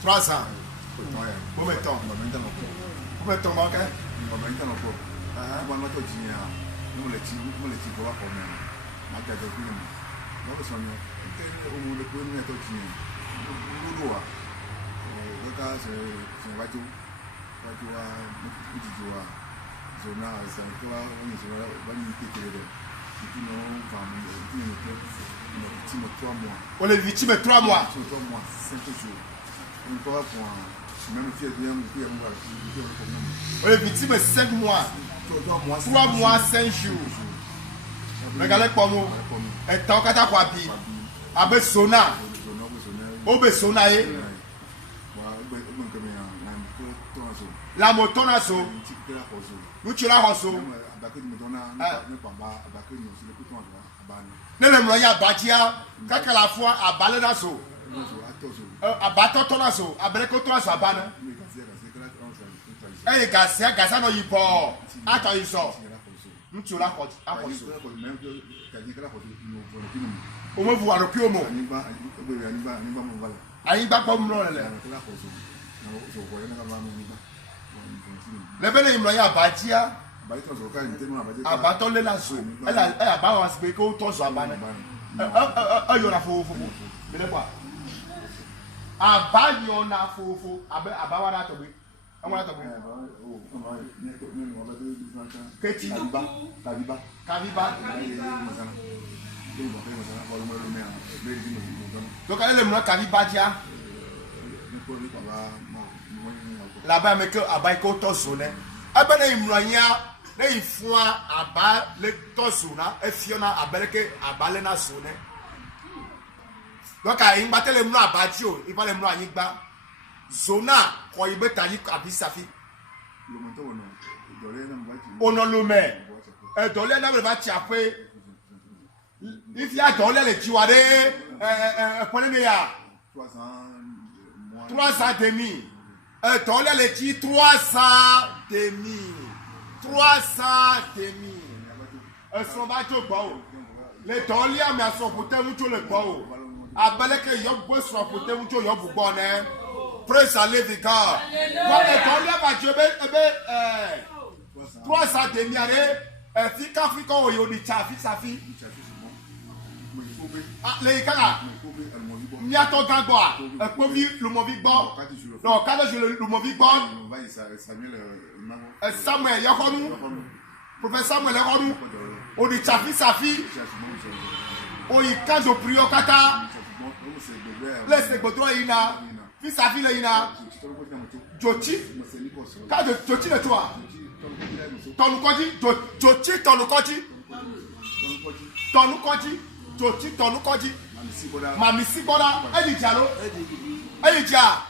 300. Combien de temps? Combien de temps manque? On est victime 3 mois. 5 jours. On est victime 5 mois. 3 mois, 5 jours. Regardez comment. Et tant que tu as quoi dire. Avec Sona. Obe Sona. La moto na so. Nous tu la reço. Ne le moyen abatia. Quand la fois abalé na so. Abato to na so. Abreko to na so abana. Eh gasa no yipo. Ato iso. Nous tu la reço. O mo vu aropi o mo. Ayin gba po mo le. Le bene imlo ya abatia. Abato le la so. Elle aba wa se ko to so abana. Ayo na fofo. Me le kwa. Abayo na fofo. Abawa na to bi. Amwa to bi. Keti Kaviba. Donc elle me Kaviba dia. Là-bas mais que abai ko to so ne. Aba na imranya na ifua aba le to so na efiona abeleke abale na so ne. Donc ayin gba tele mu abati o, ipa le mu ayin gba. Zona ko ibe tayi abisafi. Ono lume. E dole na me ba ti ape. If ya dole le ti wa de pole me ya 300 demi. Dole le ti 300 demi. 300 demi. Son ba to gbo. Le dole am ya so pote mu to le gbo. Abeleke yo gbo so pote mu to yo bu gbo ne. Praise the living God. Quand le dole ba je be 300 demi are Fika o yo ni chafi safi. Le kaka. Miato gagwa. Ekovi lumovi gbo. Non, kada je lumovi gbo. Samuel yakonu. Professeur Samuel yakonu. O ni chafi safi. O yi kanjo priyo kata. Laisse godro ina. Fi safi le ina. Joti. Kada joti le toi. Tonukoji, Joti Tonukoji, Joti Tonukoji, Mamisi Bola, Elijalo, Elija.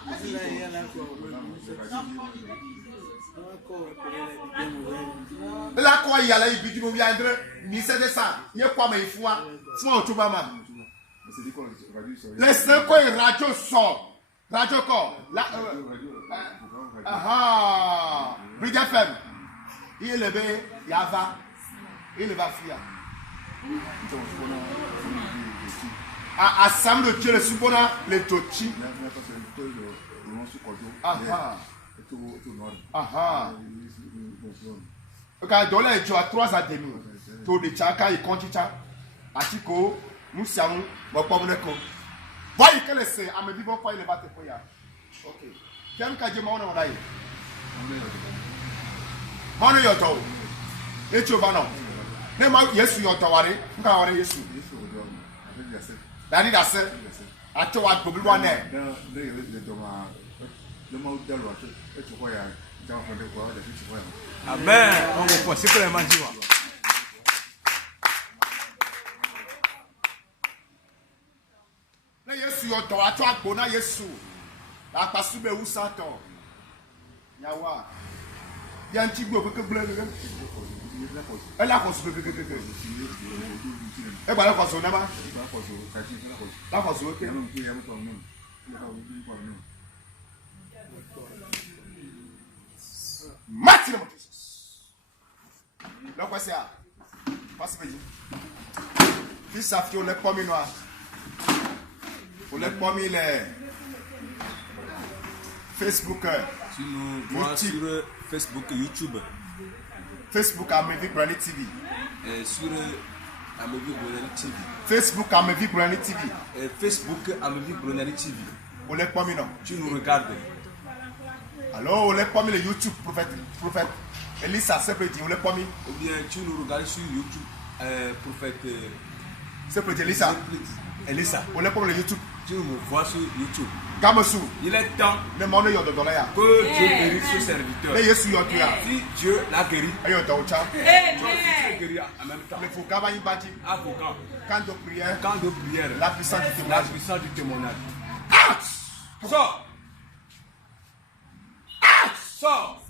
La quoi y a là, il dit nous viendra, ni c'est de ça, il y a quoi mais il faut tout maman. Laissez quoi radio sort, radio corps, la, Bridge FM. Il est levé, il va, il va fuir. À Sam le Dieu, le Subona, le Tochi. Ok, donc là, tu as 3 à demi. Tu de Tchaka et Conchicha. Atiko, nous sommes, mon pauvre Neko. Voyez que c'est, à me dire pourquoi il est battu pour ya. Ok. Quel cas de mon nom là? Mano yoto. Echo bano. Ne ma Yesu yoto ware. Nka ware Yesu. Dani da se. Ato wa gbogbo wa ne. Amen. On va passer pour les manjiwa. Ne Yesu yoto ato agbo na Yesu. La pasu be usato. Yawa. Il y a un petit peu de bleu. Elle a construit. Elle va la construire. La construire. Maximum. Là, quoi c'est ça? Passe-moi. Fils à fiole, les pommes noires. Vous les pommes, les Facebook. Tu nous vois YouTube. sur Facebook, YouTube, Facebook Amevi Brani TV. et sur Amevi Brunelli TV. Facebook Amevi Brani TV. Et Facebook Amevi Brunelli TV. Vous les pommes, non. Tu nous regardes. Alors, vous les pommes, les YouTube, prophète. Elisa, c'est petit, vous les pommes. Ou bien tu nous regardes sur YouTube, prophète C'est petit, Elisa. Elisa. Vous les pommes, les YouTube. Tu nous vois sur YouTube. Gamosu. Il est temps Le monde est de dollar. que Dieu guérisse ce serviteur. Mais Yesu yo tuya. Si Dieu l'a guéri, Ayo to cha. toi aussi tu guéris en même temps. Le faut gaba yi bati. Avocat, Quand de prière, quand de prière, la puissance du la témoignage. puissance du témoignage. Sors! Sors!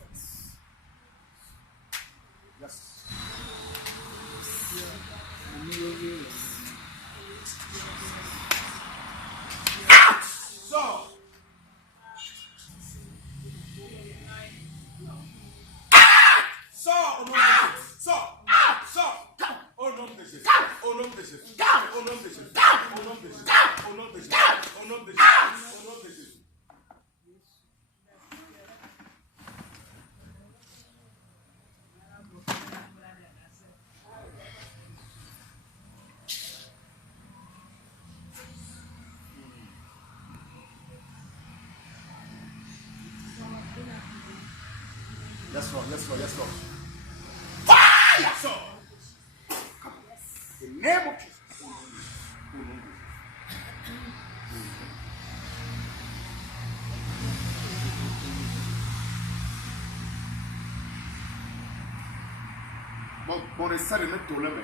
Sors! Sors au nom de Jésus! Sors! Sors! Au nom de Jésus! Au nom de Jésus! Au nom de Jésus! Au nom de Jésus! Au nom de Jésus! Au nom de Jésus! Au nom de Jésus! Yes Lord, yes Lord, yes Lord. Fire! Sors! In the name of Jesus. Bon, les salles mettent tout le monde.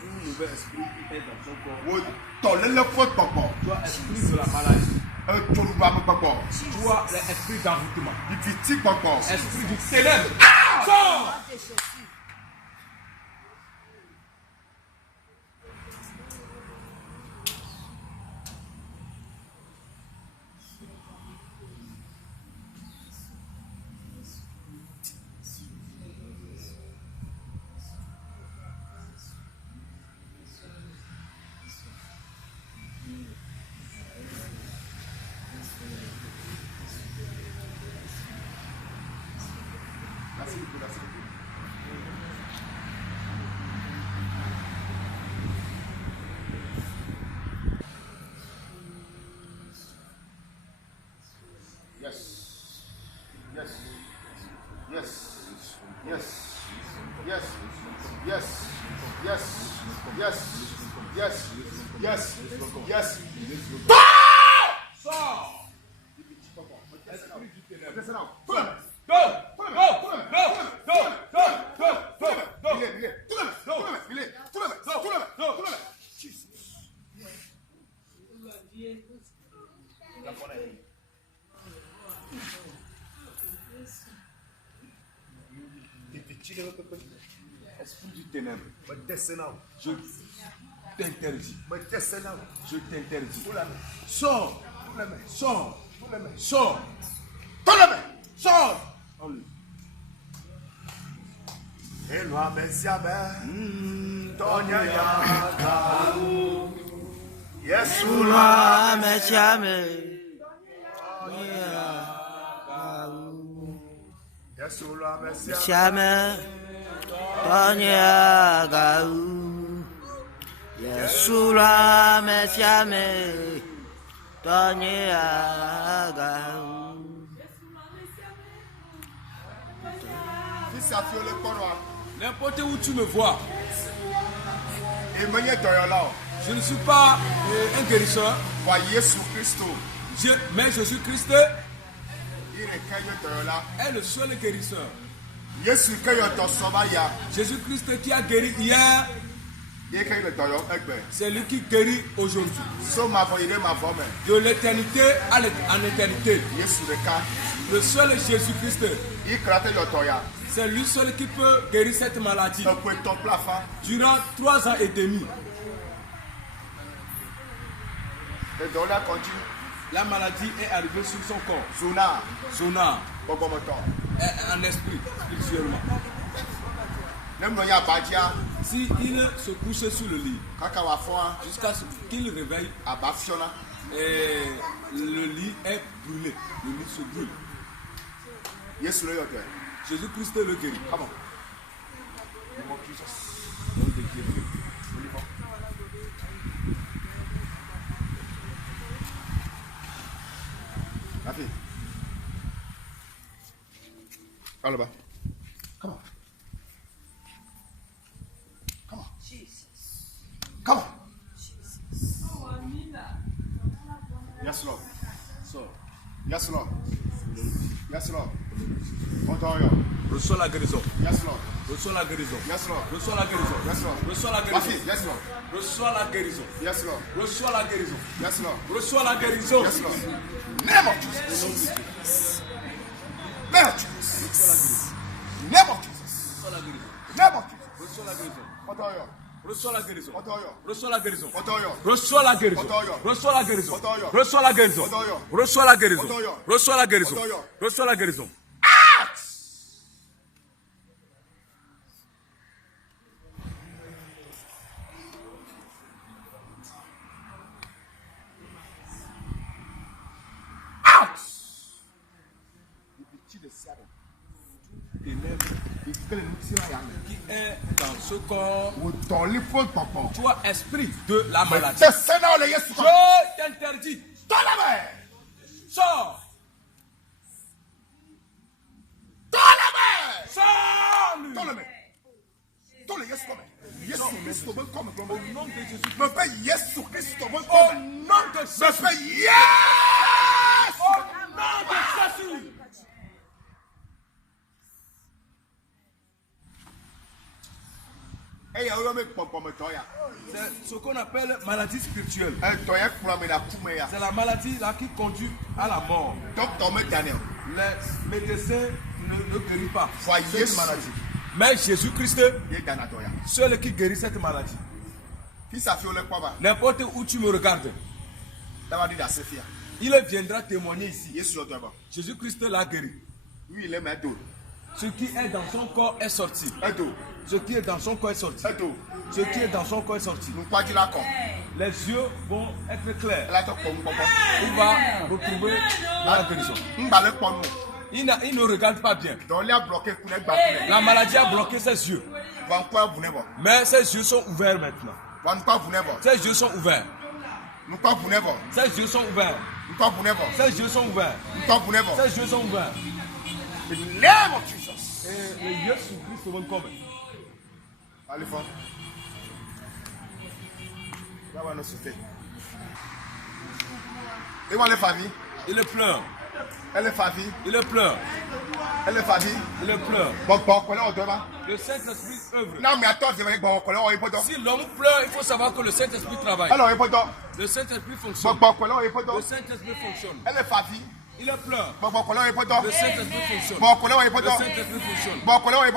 Un nouvel esprit qui est dans son corps. Oui, ton le faute papa. Toi, esprit de la maladie. Tu ne vas pas papa. Toi, l'esprit d'envoûtement. Du petit papa. Esprit du ténèbre. Sors! Merci beaucoup, merci beaucoup. Yes. Yes. Yes. Yes. Yes. Yes. Yes. Yes. Yes. Yes. Yes. Sors! Esprit du ténèbre. Listen now. Go! Go! Go! Go! Go! Go! Go! Go! Esprit du ténèbre, je t'interdis. Je t'interdis. Sors! Sors! Sors! Sors! Elwa mesiabe, tonya ya karu. Yesu Ula mesiame, Yesu la mesiabe. mesiame, tonya gau. Yesula mesiame, tonya gau. Fils a fiolé koroa. N'importe où tu me vois, Et menye toyola. je ne suis pas un guérisseur, Wa Yesu Christo. mais Jésus-Christ Ire kayo toyola. est le seul guérisseur. Yesu kayo to soba ya. Jésus-Christ qui a guéri hier, Ye kayo toyo egbe. c'est lui qui guérit aujourd'hui. So ma voyire ma vome. De l'éternité en éternité. Yesu de ka. Le seul Jésus-Christ, Ikrate yo toya. c'est lui seul qui peut guérir cette maladie. Ekwe ton plafa. Durant 3 ans et demi, Le dola continue. la maladie est arrivée sur son corps. Zona. Son âme, Bogomoto. en esprit, spirituellement. Si il se couche sur le lit, jusqu'à ce qu'il réveille, et le lit est brûlé, le lit se brûle. Jésus-Christ le guérit. Comment? Come on. Come on. Come on. Yes, Lord. Yes, Lord. Yes, Lord. Reçois la guérison. Yes, Lord. Reçois la guérison. Yes, Lord. Reçois la guérison. Yes, Lord. Reçois la guérison. Yes, Lord. Reçois la guérison. Yes, Lord. Reçois la guérison. Yes, Lord. Reçois la guérison. Yes, Lord. Name of Jesus. Name of Jesus. Name of Jesus. Reçois la guérison. Name of Jesus. Reçois la guérison. Otoyo. Reçois la guérison. Otoyo. Reçois la guérison. Otoyo. Reçois la guérison. Otoyo. Reçois la guérison. Otoyo. Reçois la guérison. Otoyo. Reçois la guérison. Otoyo. Reçois la guérison. Otoyo. Reçois la guérison. Qui est dans ce corps, toi, esprit de la maladie, je t'interdis. Sors. Sors-lui. Au nom de Jésus. Au nom de Jésus. Au nom de Jésus. C'est ce qu'on appelle maladie spirituelle. C'est la maladie là qui conduit à la mort. Les médecins ne guérissent pas cette maladie. Mais Jésus-Christ, seul qui guérit cette maladie. N'importe où tu me regardes, il viendra témoigner ici. Jésus-Christ l'a guéri. Ce qui est dans son corps est sorti. Ce qui est dans son corps est sorti. Ce qui est dans son corps est sorti. Les yeux vont être clairs. Il va retrouver la guérison. Il ne regarde pas bien. La maladie a bloqué ses yeux. Mais ses yeux sont ouverts maintenant. Ses yeux sont ouverts. Ses yeux sont ouverts. Ses yeux sont ouverts. Ses yeux sont ouverts. In the name of Jesus. Et Jésus Christ vont comme. Allez, fort. Là, on va nous souffler. Et où est la famille? Il pleure. Elle est famille. Il pleure. Elle est famille. Il pleure. Bon, on doit. Le Saint-Esprit œuvre. Non, mais attends, je vais bon, si l'homme pleure, il faut savoir que le Saint-Esprit travaille. Alors, le Saint-Esprit fonctionne. Le Saint-Esprit fonctionne. Elle est famille. Il pleure. Le Saint-Esprit fonctionne. Le Saint-Esprit fonctionne.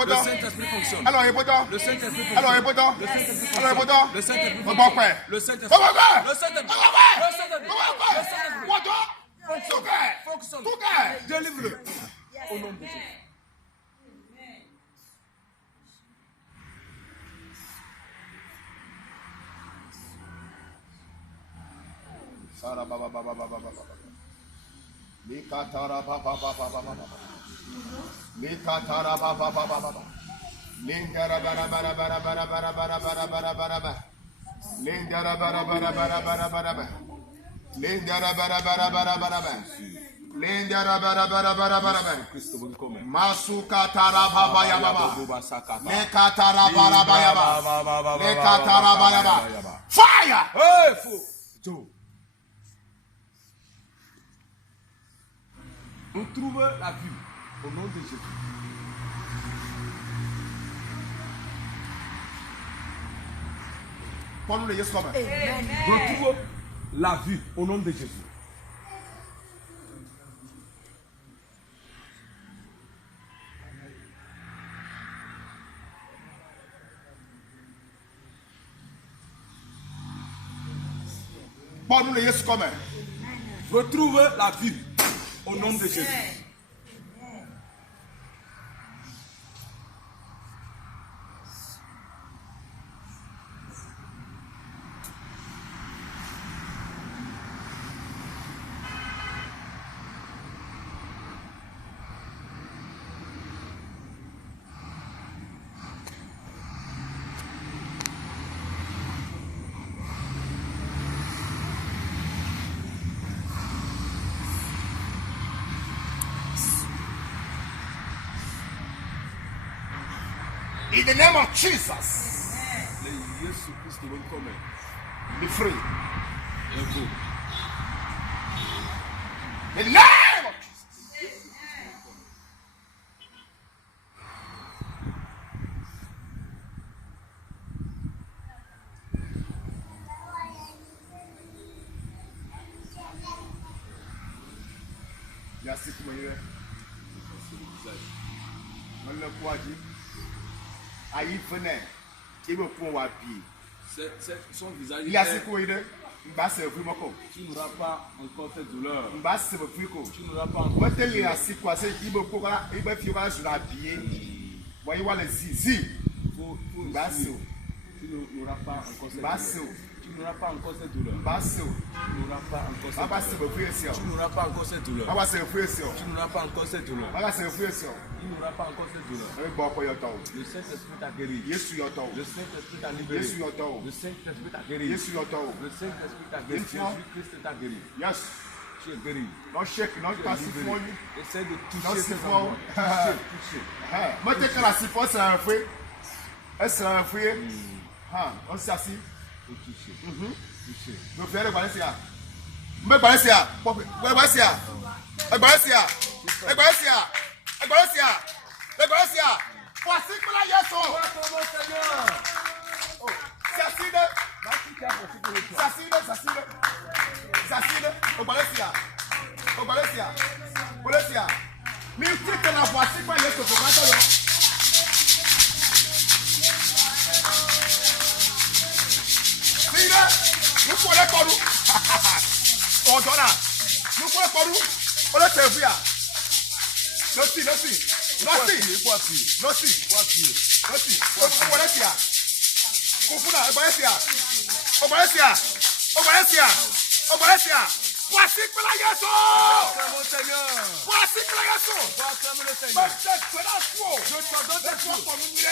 Le Saint-Esprit fonctionne. Alors, le Saint-Esprit fonctionne. Alors, le Saint-Esprit fonctionne. Le Saint-Esprit fonctionne. Le Saint-Esprit fonctionne. Délivre-le. Au nom de Jésus. Mikatara baba baba baba. Mikatara baba baba baba. Lingara bara bara bara bara bara bara bara bara bara bara. Lingara bara bara bara bara bara bara. Lingara bara bara bara bara bara. Lingara bara bara bara bara bara. Masukatara baba ya baba. Mikatara bara bara baba. Mikatara bara bara. Fire! Hey, fou. On trouve la vue au nom de Jésus. Retrouve la vue au nom de Jésus. Retrouve la vue au nom de Jésus. In the name of Jesus. Be free. In the name of Jesus. Merci pour moi. On le croit dit. Aïe venait. Il me prend à pied. Son visage. Il a ce qu'on dit. Tu n'auras pas encore cette douleur. Tu n'auras pas encore cette douleur. Voyez les zizi. Tu n'auras pas encore cette douleur. Tu n'auras pas encore cette douleur. Tu n'auras pas encore cette douleur. Tu n'auras pas encore cette douleur. Tu n'auras pas encore cette douleur. Tu n'auras pas encore cette douleur. Le Saint-Esprit t'a guéri. Le Saint-Esprit t'a libéré. Le Saint-Esprit t'a guéri. Le Saint-Esprit t'a guéri. Jésus-Christ t'a guéri. Yes. Tu es guéri. Non chèque, non pas siphon. Essaie de toucher ces endroits. Toucher. Moi, tu es la siphon, c'est un fouet. Est-ce un fouet? On s'assit. Toucher. Toucher. Je vais aller Valencia. Mais Valencia. Valencia. Valencia. Valencia. Valencia. Voici que la yeso. Sacide. Valencia. Mais tu te la voici que la yeso. Nous pouvons les corps. On donne. Nous pouvons les corps. On les servir. Noti. Voici que la yeso. Voici que la yeso. Je te donne des fois pour nous dire.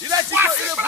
Il a dit qu'il est bon.